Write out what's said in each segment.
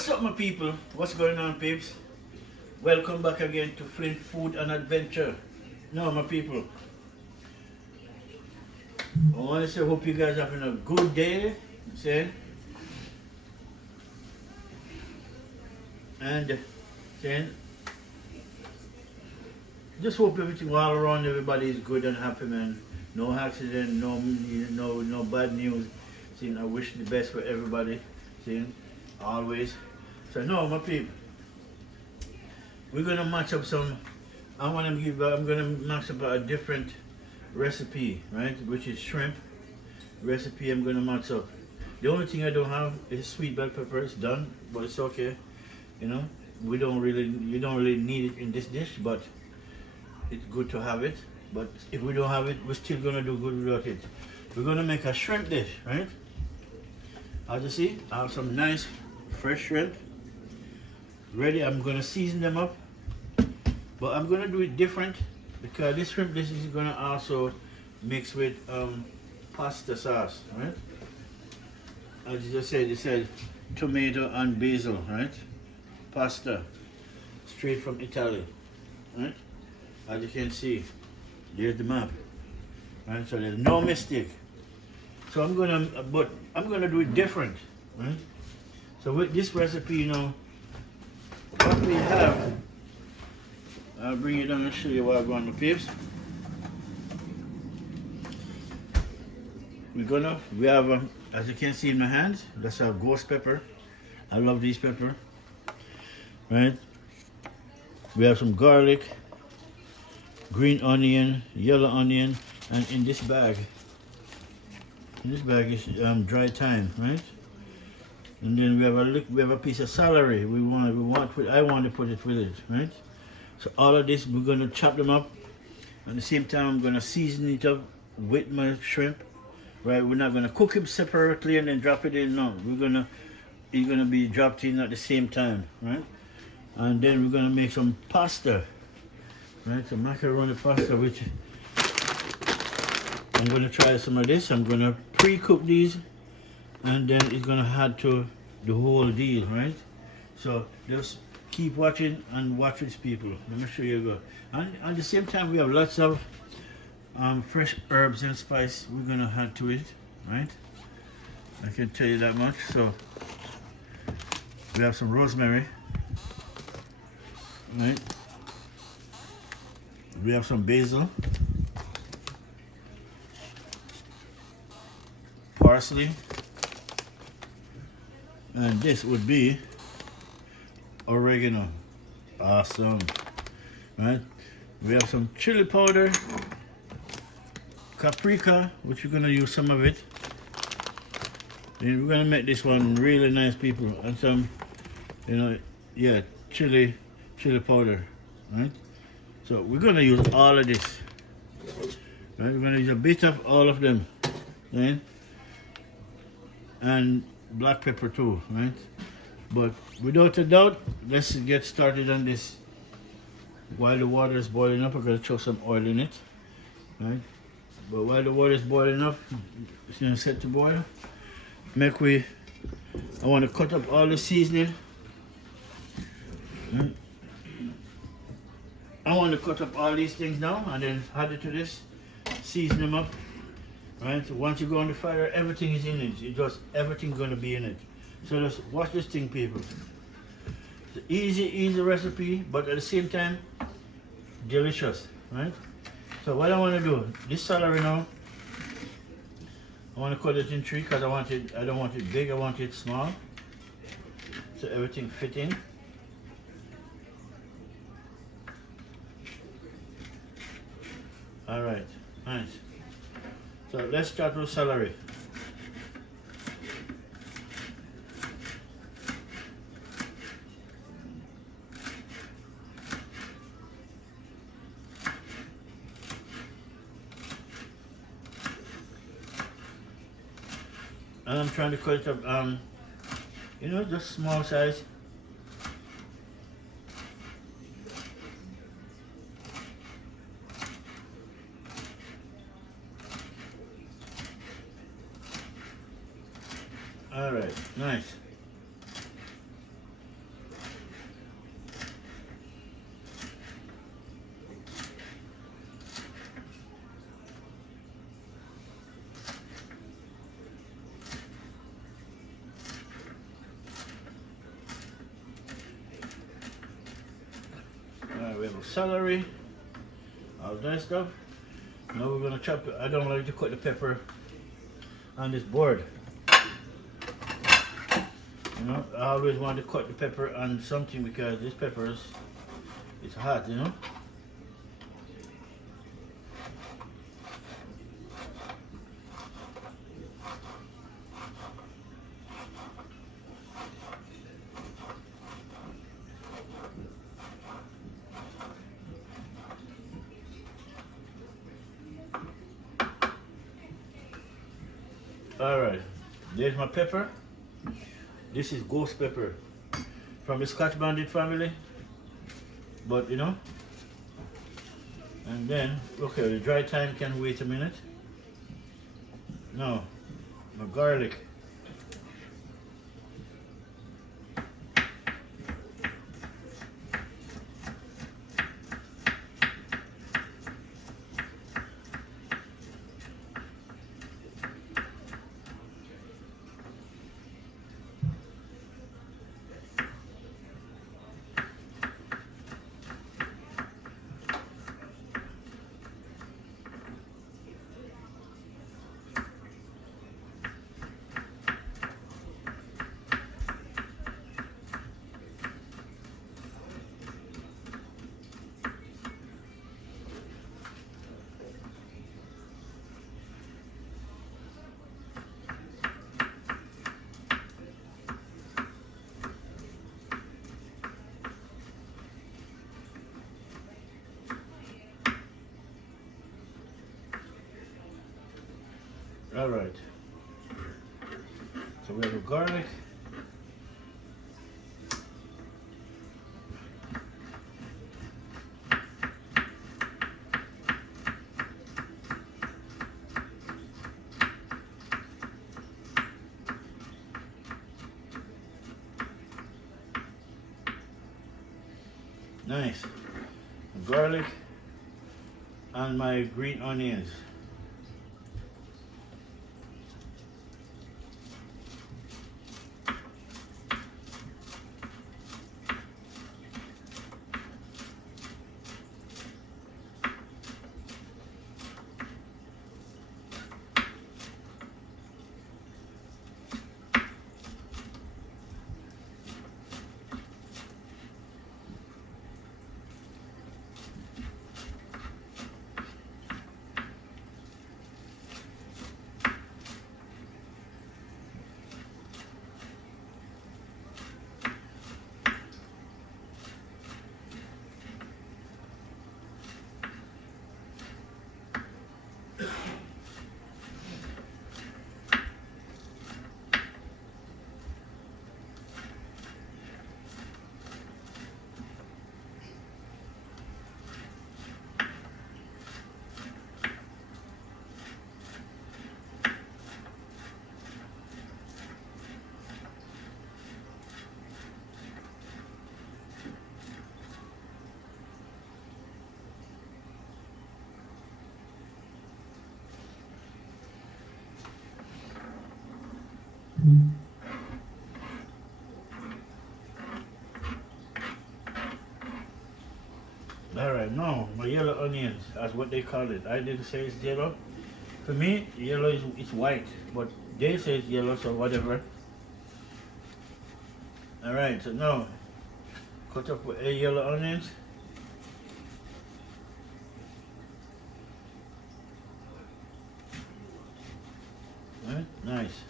What's up, my people? What's going on, peeps? Welcome back again to Flint Food and Adventure. No, my people, I want to say, hope you guys are having a good day. Saying, and saying, just hope everything all around everybody is good and happy, man. No accident, no bad news. Saying, I wish the best for everybody. Saying, always. So no, my people, we're gonna match up some. I'm gonna match up a different recipe, right? Which is shrimp recipe. I'm gonna match up. The only thing I don't have is sweet bell pepper. It's done, but it's okay. You know, you don't really need it in this dish, but it's good to have it. But if we don't have it, we're still gonna do good without it. We're gonna make a shrimp dish, right? As you see, I have some nice fresh shrimp ready. I'm gonna season them up, but I'm gonna do it different because this shrimp dish is gonna also mix with pasta sauce, right? As you just said, it said tomato and basil, right? Pasta, straight from Italy, right? As you can see, there's the map, right? So there's no mistake. So I'm gonna do it different, right? So with this recipe, you know, what we have, I'll bring it down and show you what I want, the peeps. We have, as you can see in my hands, that's our ghost pepper. I love these pepper, right? We have some garlic, green onion, yellow onion, and in this bag is dry thyme, right? And then we have a piece of celery. I want to put it with it, right? So all of this, we're gonna chop them up. At the same time, I'm gonna season it up with my shrimp, right? We're not gonna cook it separately and then drop it in. No, it's gonna be dropped in at the same time, right? And then we're gonna make some pasta, right? Some macaroni pasta, which I'm gonna try some of this. I'm gonna pre-cook these, and then it's gonna add to the whole deal, right? So just keep watching and watch with people. Let me show you. And at the same time, we have lots of fresh herbs and spice we're gonna add to it, right? I can tell you that much. So we have some rosemary, right? We have some basil, parsley, and this would be oregano. Awesome, right? We have some chili powder, paprika, which we're gonna use some of it. And we're gonna make this one really nice, people, and some, you know, yeah, chili powder, right? So we're gonna use all of this, right? We're gonna use a bit of all of them, right? And black pepper too, right? But without a doubt, let's get started on this. While the water is boiling up, I'm gonna throw some oil in it, right? But while the water is boiling up, it's gonna set to boil. I want to cut up all the seasoning. Right? I want to cut up all these things now and then add it to this, season them up. Right? So once you go on the fire, everything is in it. Everything's gonna be in it. So just watch this thing, people. It's an easy recipe, but at the same time, delicious, right? So what I want to do, this celery now, I want to cut it in three because I don't want it big, I want it small. So everything fit in. All right, nice. So let's start with celery. And I'm trying to cut it up, you know, just small size. All right, nice. celery, all that stuff. Now we're gonna chop it. I don't like to cut the pepper on this board. You know, I always want to cut the pepper on something because this pepper it's hot, you know. Alright, there's my pepper. This is ghost pepper from the Scotch Bandit family. But you know, and then, okay, the dry thyme can wait a minute. Now, my garlic. All right. So we have the garlic. Nice. Garlic and my green onions. Alright, now my yellow onions, that's what they call it. I didn't say it's yellow. For me, yellow is it's white, but they say it's yellow, so whatever. Alright, so now cut up with yellow onions. Right, nice.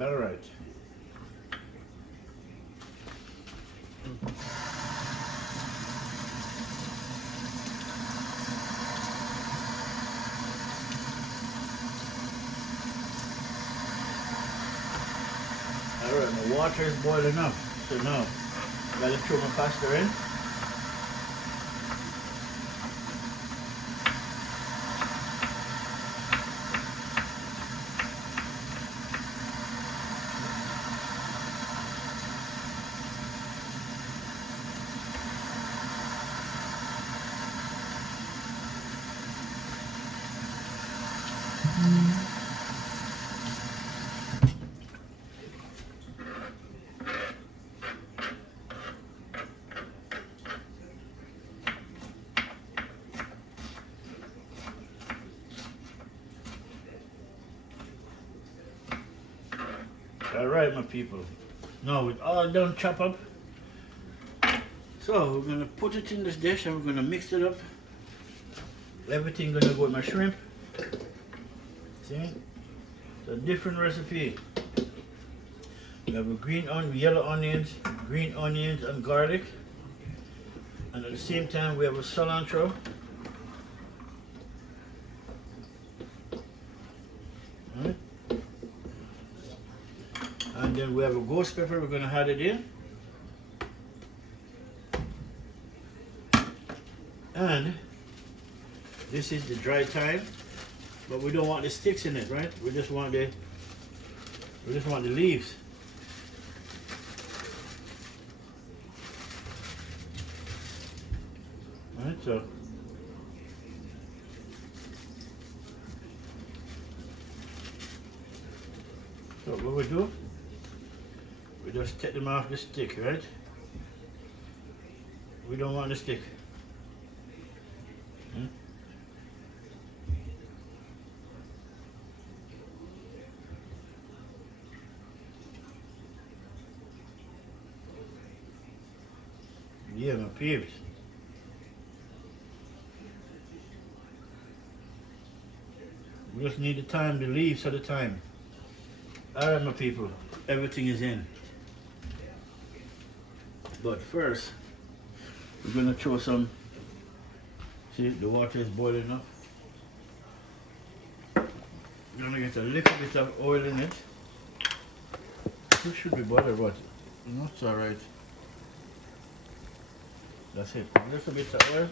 All right. All right, my water is boiling up. So now, I gotta throw my pasta in. All right, my people. Now it's all done chop up. So we're gonna put it in this dish and we're gonna mix it up. Everything gonna go with my shrimp. See? It's a different recipe. We have a yellow onions, green onions and garlic. And at the same time we have a cilantro. Right? And then we have a ghost pepper, we're gonna add it in. And this is the dry thyme, but we don't want the sticks in it, right? We just want the leaves. Right, so what we do, we just take them off the stick, right? We don't want the stick. Yeah, my peeps. We just need the time, the leaves at the time. Alright, my people, everything is in. But first, we're gonna throw some, see, the water is boiling up. We're gonna get a little bit of oil in it. It should be butter, but it's alright. That's it, a little bit of oil.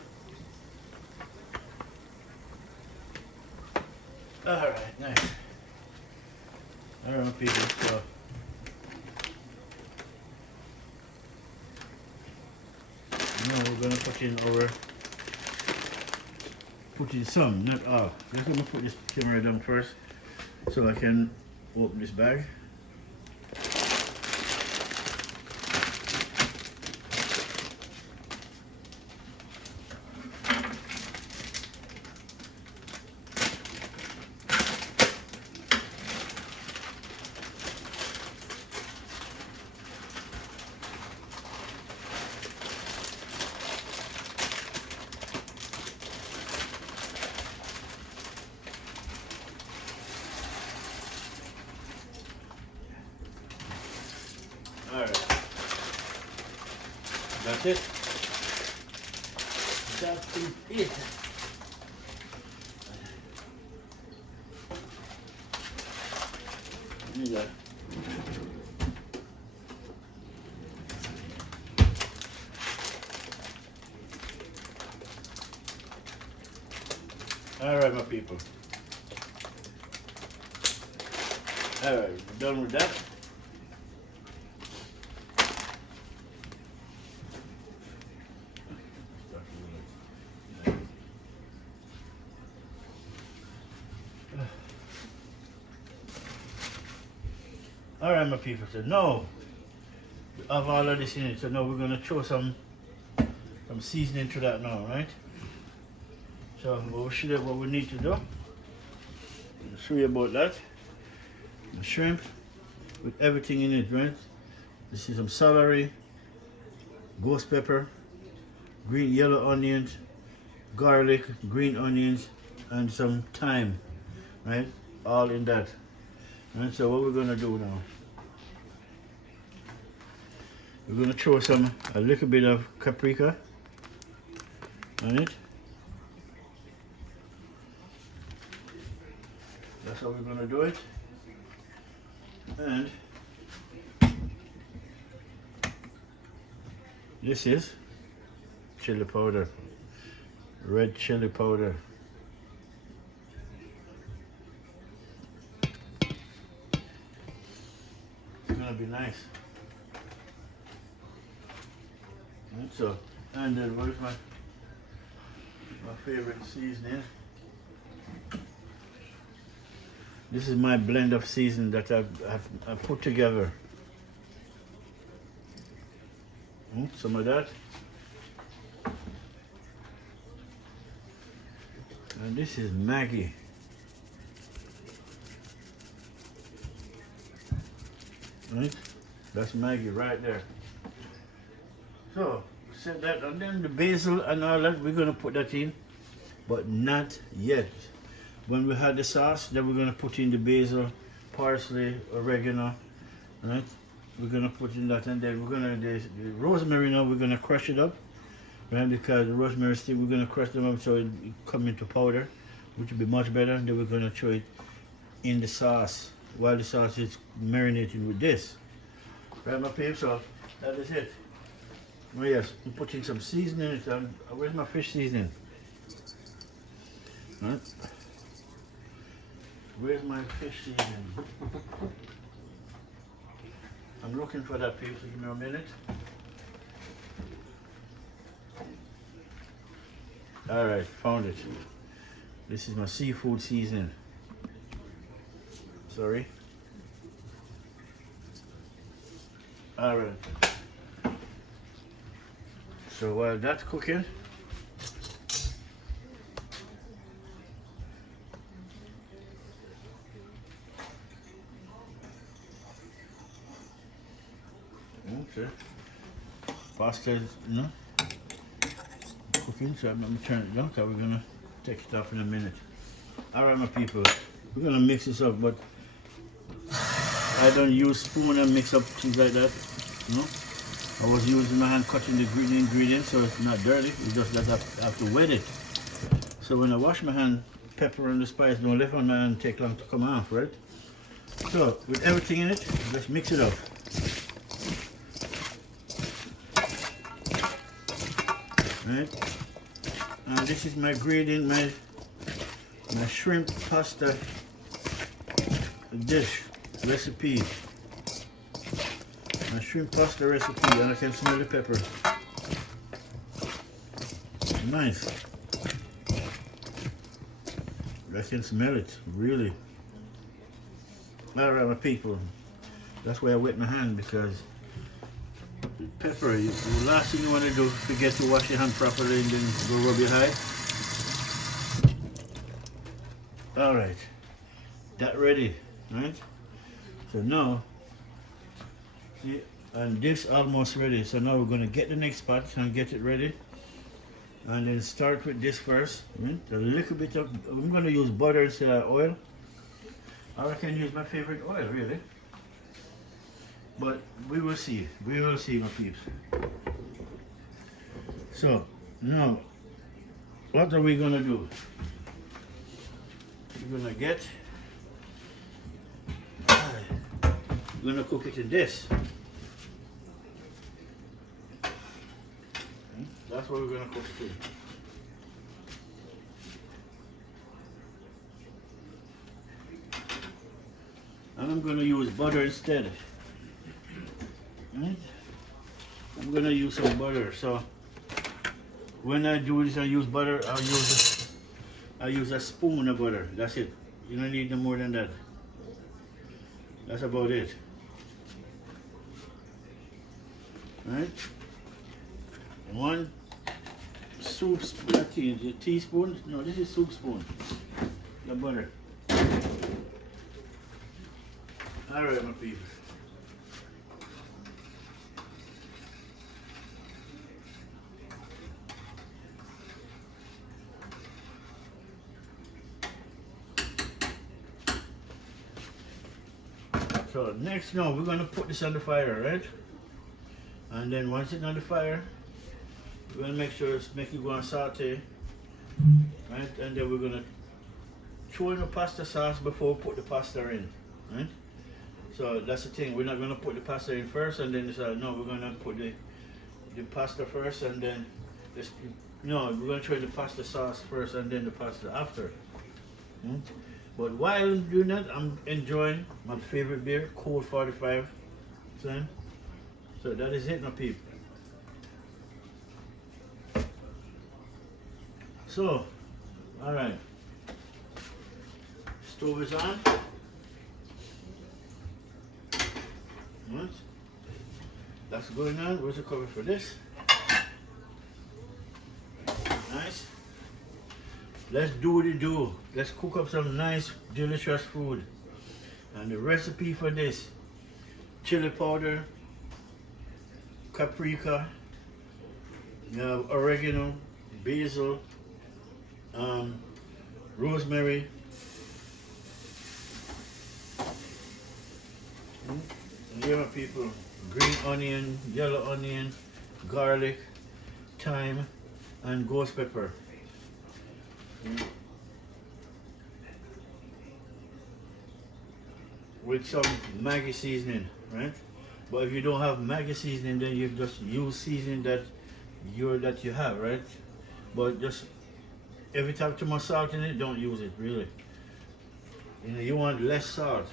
Alright, nice. Alright, people, so now we're gonna put in some, not all. Just gonna put this camera down first so I can open this bag. Alright. That's it. That's it. Yeah. Alright, my people. Alright, we're done with that. Alright, my people, so now we have all of this in it, so now we're going to throw some seasoning to that now, right? So we'll show you what we need to do. I'll show you about that. The shrimp with everything in it, right? This is some celery, ghost pepper, green yellow onions, garlic, green onions, and some thyme, right? All in that. And so what we're gonna do now, we're gonna throw a little bit of paprika on it. That's how we're gonna do it. And this is chili powder, red chili powder. It's gonna be nice. And so, and then where's my favorite seasoning? This is my blend of seasoning that I've put together. Some of that. And this is Maggi. Right? That's Maggi right there. So, set that, and then the basil and all that, we're gonna put that in, but not yet. When we have the sauce, then we're gonna put in the basil, parsley, oregano, right? We're gonna put in that, and then we're gonna, the rosemary now, we're gonna crush it up, right? Because the rosemary stick, we're gonna crush them up so it come into powder, which will be much better. Then we're gonna throw it in the sauce while the sauce is marinating with this. Right, my peeps, so that is it. Oh yes, I'm putting some seasoning in it. Where's my fish seasoning? Right. Where's my fish seasoning? I'm looking for that, peeps. Give me a minute. All right, found it. This is my seafood seasoning. Sorry. All right. So while that's cooking, okay, pasta is cooking, so I'm gonna turn it down because we're gonna take it off in a minute. All right, my people, we're gonna mix this up, but I don't use spoon and mix up things like that. I was using my hand cutting the ingredients, so it's not dirty. It's just that I have to wet it. So when I wash my hand, pepper and the spice don't left on my hand take long to come off, right? So with everything in it, let's mix it up. Right? And this is my gradient, my shrimp pasta dish recipe. My shrimp pasta recipe, and I can smell the pepper. Nice. I can smell it, really. Alright, my people. That's why I wet my hand, because pepper, the last thing you want to do, forget to wash your hand properly and then go rub your eye. Alright. That ready, right? So now, see, and this almost ready. So now we're going to get the next pot and get it ready. And then start with this first. Right? A little bit of, I'm going to use butter instead of oil. Or I can use my favorite oil, really. But we will see. We will see, my peeps. So, now, what are we going to do? We're going to get, we're going to cook it in this. That's what we're going to cook it in. And I'm going to use butter instead. Right? I'm going to use some butter. So when I do this, I use butter. I use a spoon of butter. That's it. You don't need no more than that. That's about it. Right? One soup spoon, a teaspoon. No, this is soup spoon. The butter. All right, my people. So next now we're gonna put this on the fire, right? And then once it's on the fire, we're gonna make sure it's make it go on saute, right? And then we're gonna throw in the pasta sauce before we put the pasta in, right? So that's the thing. We're not gonna put the pasta in first and then decide. No, we're gonna put the pasta first and then this. No, we're gonna try the pasta sauce first and then the pasta after. But while I'm doing that, I'm enjoying my favorite beer, Cold 45. So that is it, my people. So, all right. Stove is on. Right. That's going on. Where's the cover for this? Nice. Let's do what it do. Let's cook up some nice, delicious food. And the recipe for this: chili powder, paprika, you have oregano, basil, rosemary, and here are people, green onion, yellow onion, garlic, thyme, and ghost pepper. With some Maggi seasoning, right? But if you don't have Maggi seasoning, then you just use seasoning that you have, right? But just if you have too much salt in it, don't use it, really. You know, you want less salt.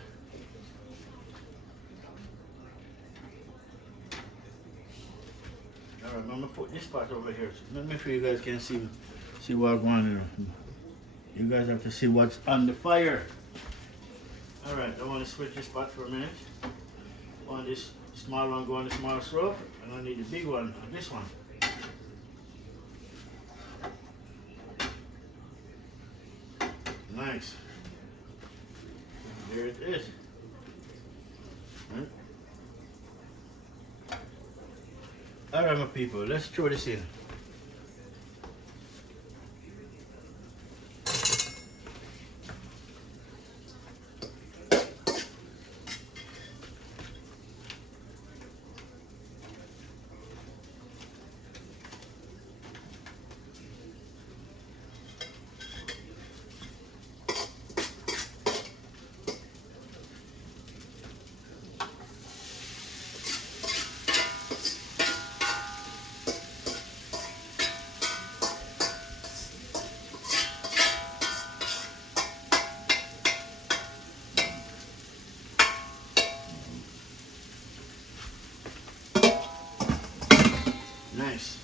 All right, I'm gonna put this part over here. Let me make sure you guys can see what's going on. You guys have to see what's on the fire. All right, I want to switch this pot for a minute. I want this small one go on the small stove, and I need the big one on this one. Nice. There it is. Right. All right, my people, let's throw this in. Nice.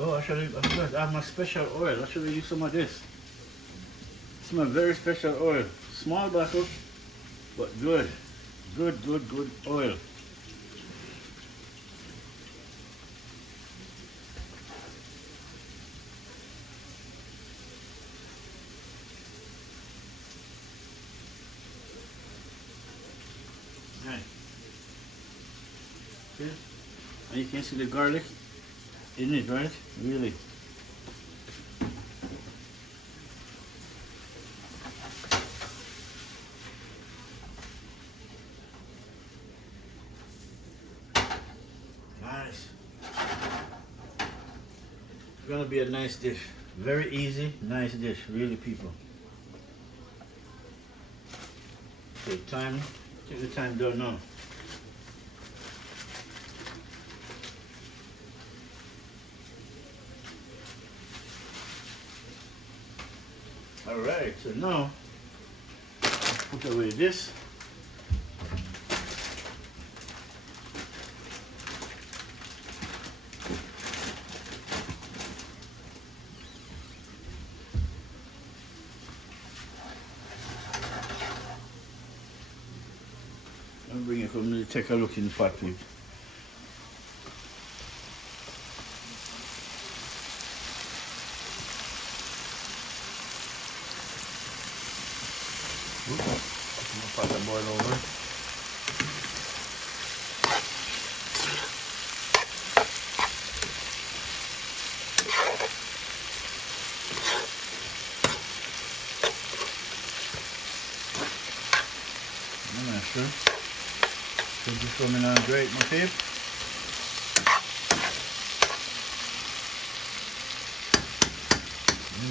Oh, I forgot, I have my special oil. I should have used some of this. It's my very special oil. Small bottle, but good. Good oil. Nice. Okay. And you can see the garlic in it, right? Really. Nice. It's gonna be a nice dish. Very easy, nice dish, really, people. Take time, take the time, don't know. All right, so now put away this. I'll bring it come and take a look in the pot, please. Oops. I'm gonna pot that boil over. I'm not sure. Things are coming on great, my peep.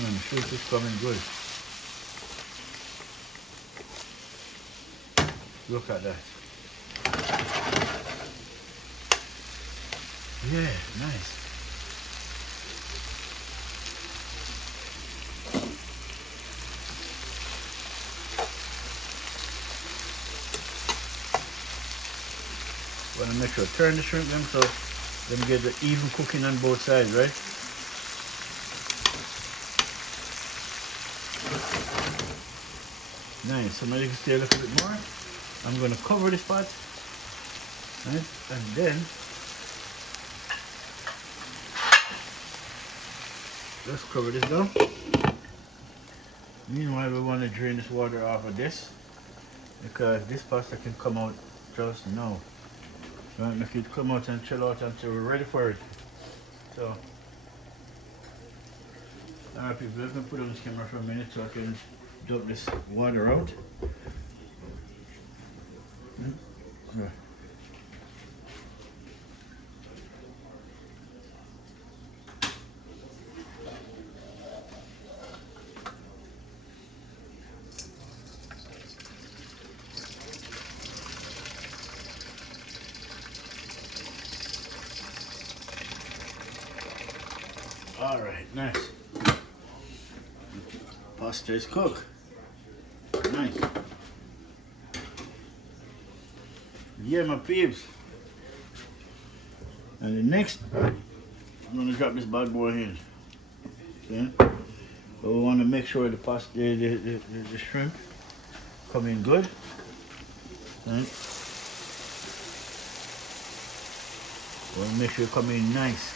I'm sure it's coming good. Look at that. Yeah, nice. Want to make sure turn the shrimp them so them get the even cooking on both sides, right? Nice. Somebody can stay a little bit more. I'm going to cover this pot, right? And then let's cover this down. Meanwhile, we want to drain this water off of this because this pasta can come out just now. Right, make it come out and chill out until we're ready for it. So, alright people, let me put on this camera for a minute so I can dump this water out. Right. Alright, nice. Pasta is cooked. Nice. Yeah, my peeps. And the next, I'm gonna drop this bad boy in. See? But we want to make sure the pasta, the shrimp come in good. Right? We want to make sure it come in nice.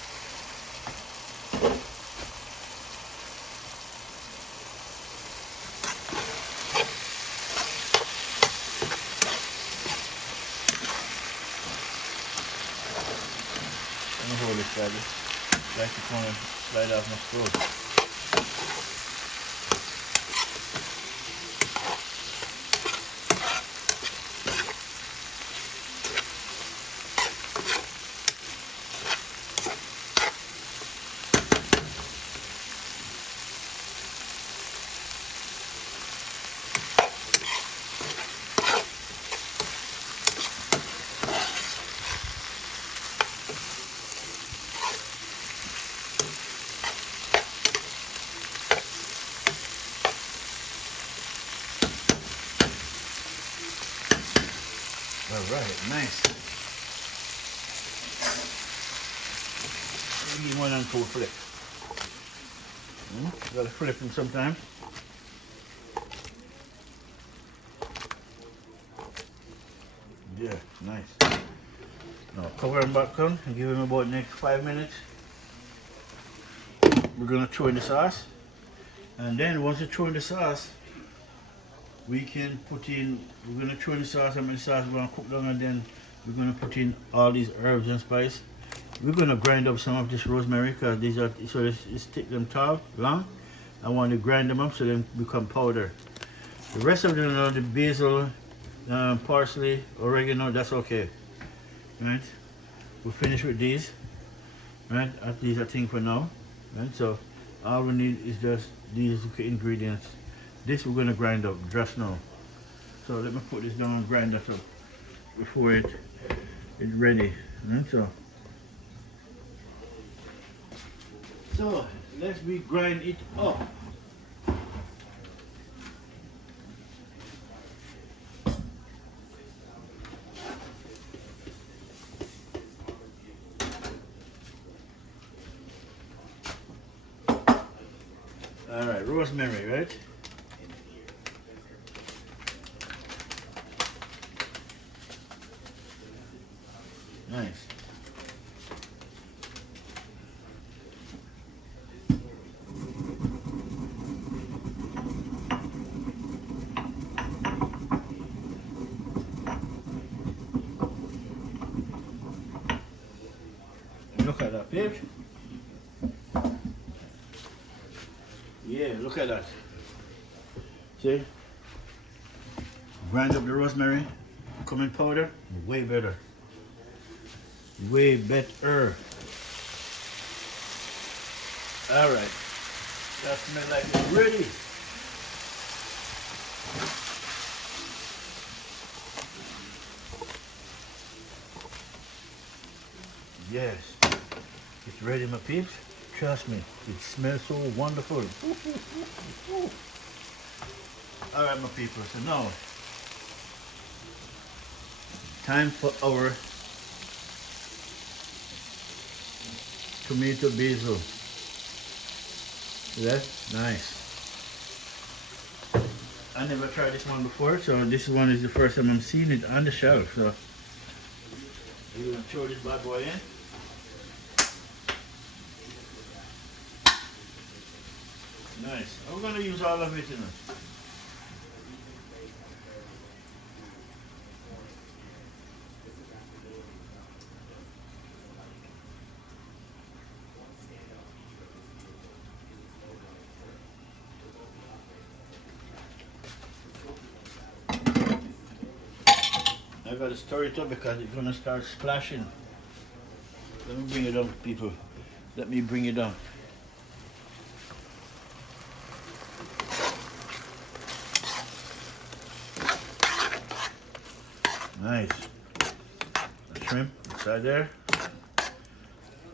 Hold this baby. Like to want to slide off my throat. Alright, nice. Maybe one and two flip. Gotta flip them sometimes. Yeah, nice. Now cover them back on and give them about the next 5 minutes. We're gonna throw in the sauce. And then once you throw in the sauce, we can put in, we're going to throw in the sauce, and the sauce we're going to cook down, and then we're going to put in all these herbs and spice. We're going to grind up some of this rosemary because these are, so it's take them tall, long. I want to grind them up so they become powder. The rest of them, you know, the basil, parsley, oregano, that's okay. Right? We'll finish with these. Right? These are things for now. Right? So all we need is just these ingredients. This we're going to grind up just now. So let me put this down and grind that up before it's ready. Right? So let's grind it up. Alright, rosemary, right? Nice. at that, peeps. Yeah, look at that. See? Grind up the rosemary, cumin powder, way better. Way better. Alright. That smells like it's ready. Yes. It's ready, my peeps. Trust me, it smells so wonderful. Alright, my people, so now time for our tomato basil. That's nice. I never tried this one before, so this one is the first time I'm seeing it on the shelf. So we're gonna throw this bad boy in. Nice. I'm gonna use all of it in it. I gotta stir it up because it's gonna start splashing. Let me bring it down, people. Let me bring it down. Nice. The shrimp inside there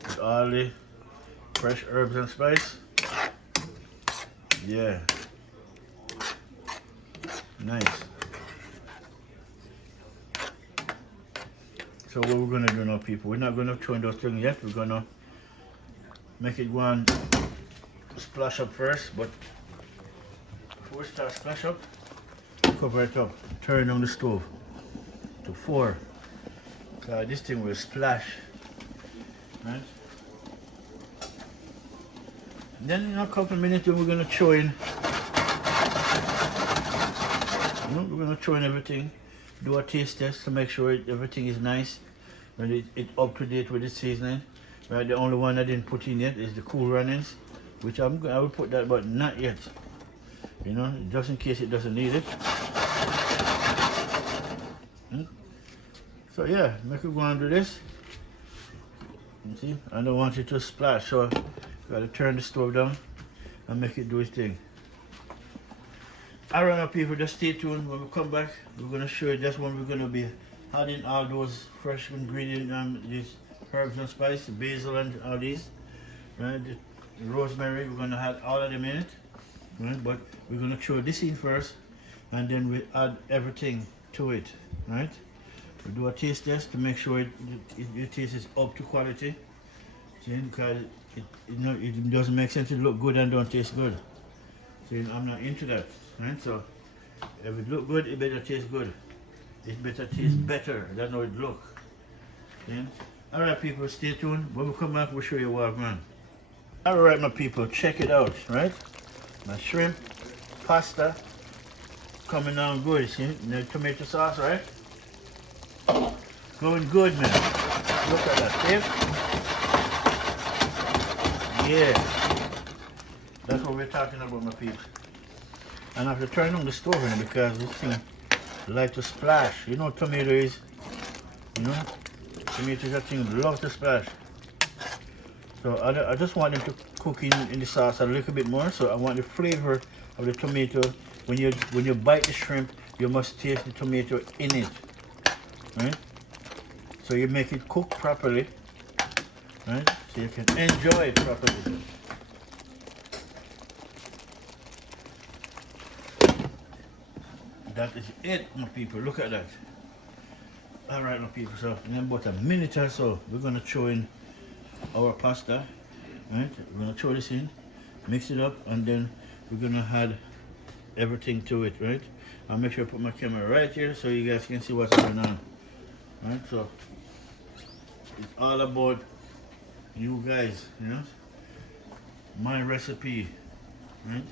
with all the fresh herbs and spice. Yeah. Nice. So what we're gonna do now, people, we're not gonna throw in those things yet. We're gonna make it one splash up first, but before we start splash up, cover it up, turn on the stove to 4. This thing will splash, right? And then in a couple of minutes we're gonna throw in. We're gonna throw in everything. Do a taste test to make sure everything is nice and it's up to date with the seasoning. Right, the only one I didn't put in yet is the cool runnings, which I will put that, but not yet. You know, just in case it doesn't need it. So yeah, make it go and do this. You see, I don't want it to splash, so gotta turn the stove down and make it do its thing. Alright, now people, just stay tuned. When we come back, we're gonna show you just when we're gonna be adding all those fresh ingredients and these herbs and spice, the basil and all these. Right, the rosemary, we're gonna add all of them in it. Right, but we're gonna throw this in first, and then we add everything to it. Right, we do a taste test to make sure your taste is up to quality. See, because it doesn't make sense to look good and don't taste good. See, I'm not into that. Right, so if it look good, it better taste good. It better taste better than how it look. Yeah? Alright people, stay tuned. When we come back, we'll show you what I've done. Alright my people, check it out, right? My shrimp, pasta, coming on good, see? The tomato sauce, right? Going good, man. Look at that, Dave. Yeah. That's what we're talking about, my peeps. And I have to turn on the stove in because this thing like to splash. You know tomato is, you know, tomatoes that thing love to splash. So I just want them to cook in the sauce a little bit more. So I want the flavor of the tomato. When you bite the shrimp, you must taste the tomato in it. Right? So you make it cook properly. Right? So you can enjoy it properly. That is it, my people. Look at that. Alright, my people. So in about a minute or so, we're gonna throw in our pasta. Right? We're gonna throw this in, mix it up, and then we're gonna add everything to it, right? I'll make sure I put my camera right here so you guys can see what's going on. Right? So it's all about you guys, you know? My recipe. Right?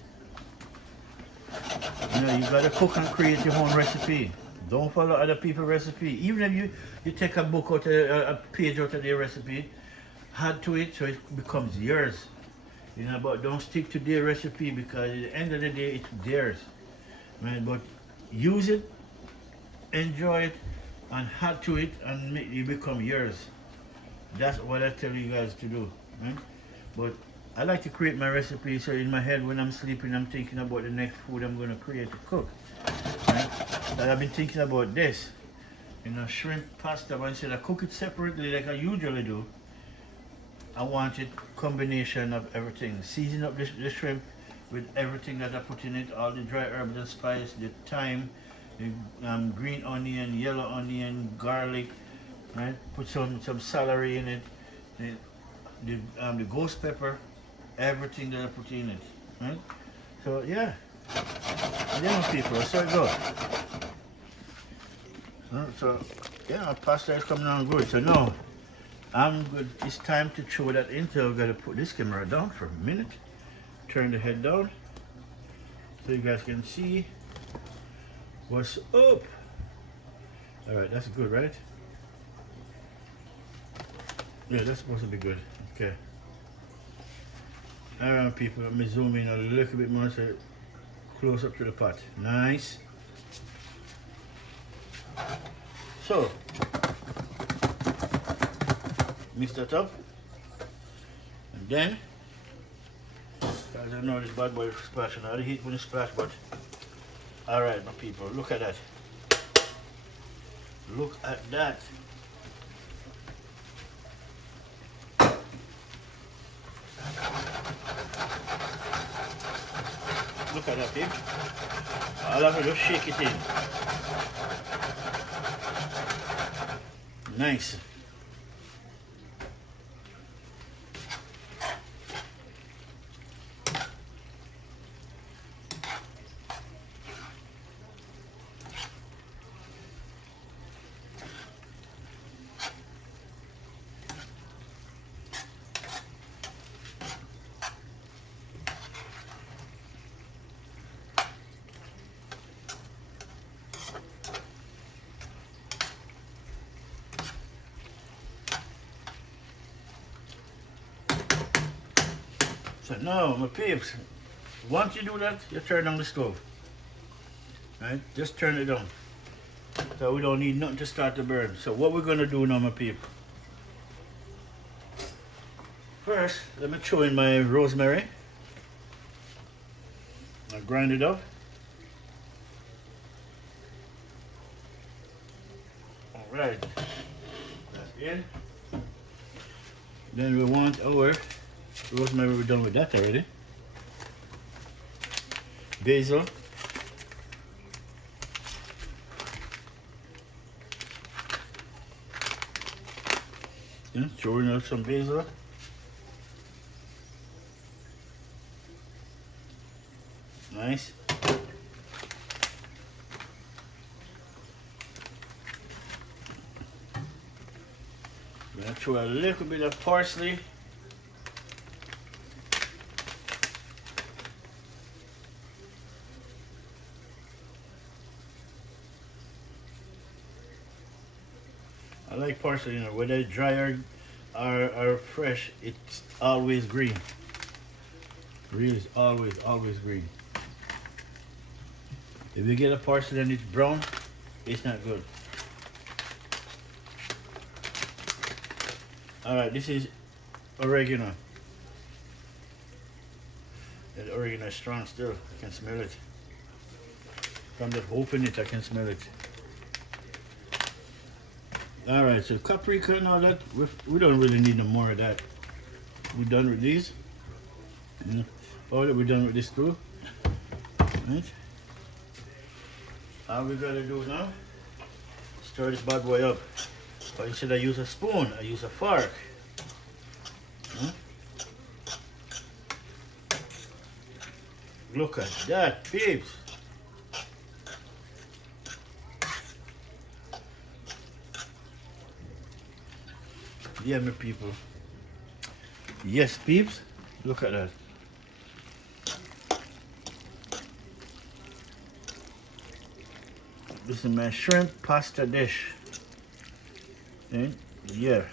You know, you gotta cook and create your own recipe. Don't follow other people's recipe. Even if you take a book out, a page out of their recipe, add to it so it becomes yours. You know, but don't stick to their recipe because at the end of the day it's theirs. Right? But use it, enjoy it, and add to it and make it become yours. That's what I tell you guys to do. Right? But I like to create my recipe so in my head when I'm sleeping I'm thinking about the next food I'm going to create to cook. Right? And I've been thinking about this. You know, shrimp pasta, but instead I cook it separately like I usually do, I wanted combination of everything. Season up the shrimp with everything that I put in it, all the dry herbs and spice, the thyme, the green onion, yellow onion, garlic, right? Put some celery in it, the ghost pepper, everything that I put in it, right? So yeah, people, so it goes. So yeah, our pasta is coming on good. So now I'm good. It's time to throw that in. So I've got to put this camera down for a minute. Turn the head down so you guys can see what's up. All right, that's good, right? Yeah, that's supposed to be good. Okay. All right, people. Let me zoom in a little bit more so close up to the pot. Nice. So, mix that up, and then, I don't know this bad boy is splashing. I hate when it splash, but alright, my people, look at that. Look at that. Look at that, babe. All of it, just shake it in. Nice. So now, my peeps, once you do that, you turn on the stove. Right? Just turn it on. So we don't need nothing to start to burn. So what we're gonna do now, my peep. First, let me throw in my rosemary. I'll grind it up. All right, that's in. Then we want our rosemary. We're done with that already. Basil. Yeah, throwing out some basil. Nice. I'm gonna throw a little bit of parsley. I like parsley, you know, whether it's dry or fresh, it's always green. Really, it's always green. If you get a parsley and it's brown, it's not good. All right, this is oregano. The oregano is strong still. I can smell it. From the open it, I can smell it. All right, so paprika and all that, we don't really need no more of that. We're done with these. All that we're done with this too. Right. All we gotta do now, stir this bad boy up. But instead I use a spoon, I use a fork. Look at that, peeps. Yeah, my people. Yes, peeps. Look at that. This is my shrimp pasta dish. Okay? Yeah.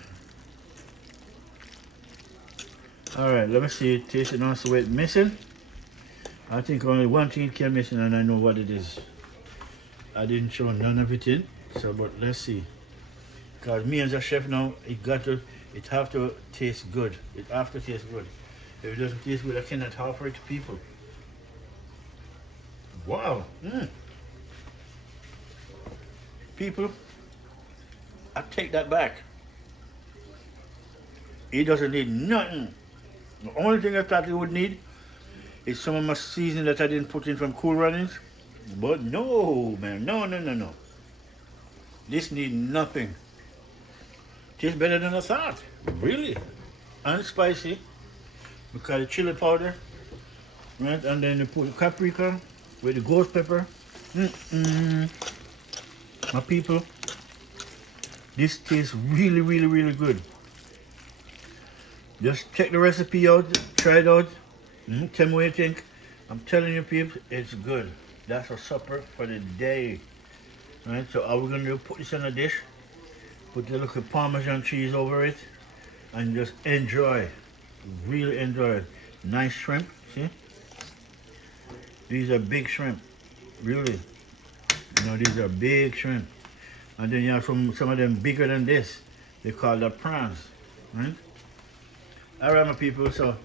Alright, let me see it. Taste it also what's missing. I think only one thing came missing and I know what it is. I didn't show none of it in. So but let's see. Because me as a chef now, it have to taste good. It have to taste good. If it doesn't taste good, I cannot offer it to people. Wow. People, I take that back. It doesn't need nothing. The only thing I thought it would need is some of my seasoning that I didn't put in from Cool Runnings. But no, man, no. This needs nothing. Tastes better than I thought, really. And spicy, because the chili powder, right? And then you put the paprika with the ghost pepper. My people, this tastes really, really, really good. Just check the recipe out, try it out. Tell me what you think. I'm telling you, people, it's good. That's a supper for the day. Right, so all we're gonna do, put this in a dish, put a little Parmesan cheese over it, and just enjoy. Really enjoy it. Nice shrimp, see? These are big shrimp, really. You know, these are big shrimp. And then you have some of them bigger than this. They call that prawns, right? All right, my people, so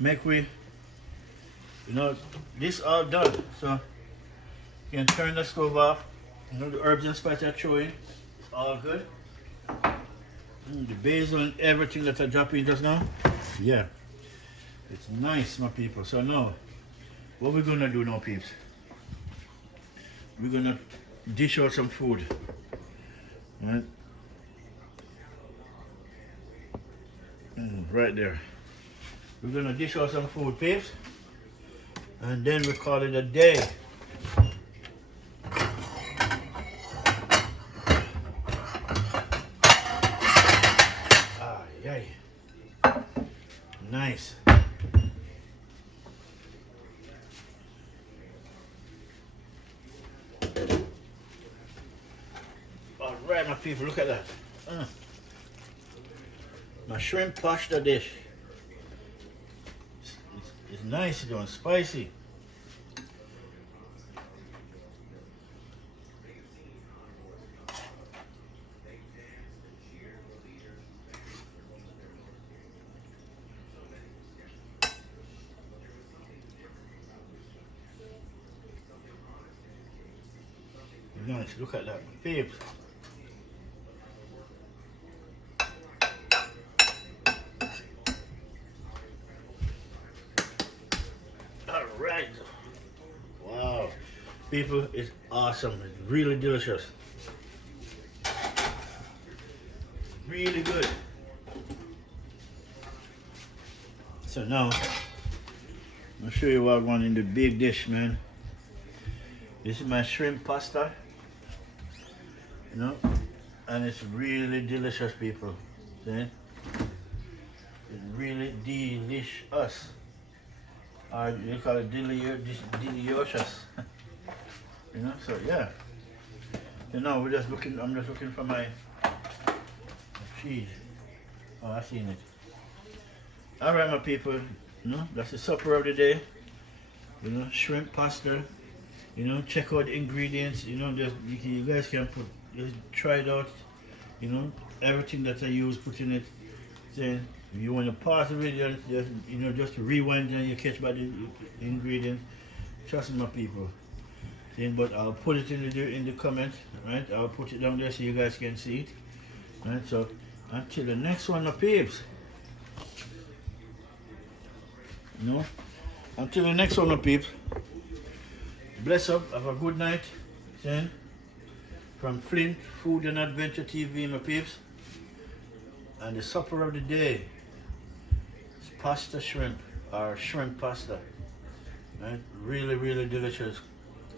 make we, you know, this all done. So you can turn the stove off. You know, the herbs and spices I throw in, it's all good. The basil and everything that I drop in just now, yeah, it's nice, my people. So now, what we're gonna do now, peeps? We're gonna dish out some food, right? Right there. We're gonna dish out some food, peeps, and then we call it a day. Nice. All right, my people, look at that. My shrimp pasta dish. It's nice, it's doing spicy. Nice, look at that, babes. All right. Wow. People, it's awesome. It's really delicious. Really good. So now, I'll show you what I want in the big dish, man. This is my shrimp pasta. You know, and it's really delicious, people. See? It's really delicious. Or you call it delicious. You know, so yeah. So now we're just looking, I'm just looking for my cheese. Oh, I seen it. Alright, my people, you know, that's the supper of the day. You know, shrimp pasta. You know, check out the ingredients, you know, just you guys can just try it out, you know, everything that I use, put in it. Then if you want to pause the video, just, you know, just rewind and you catch by the ingredients. Trust me, my people. Then, but I'll put it in the comment, right? I'll put it down there so you guys can see it. Right, so until the next one, my peeps. You know, until the next one, my peeps. Bless up, have a good night. Then, from Flint Food and Adventure TV, my peeps. And the supper of the day is pasta shrimp, or shrimp pasta. Right? Really, really delicious.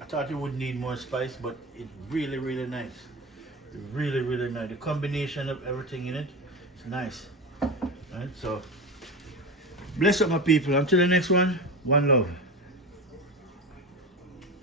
I thought it would need more spice, but it's really, really nice. Really, really nice. The combination of everything in it is nice. Right? So, bless up, my people. Until the next one, one love.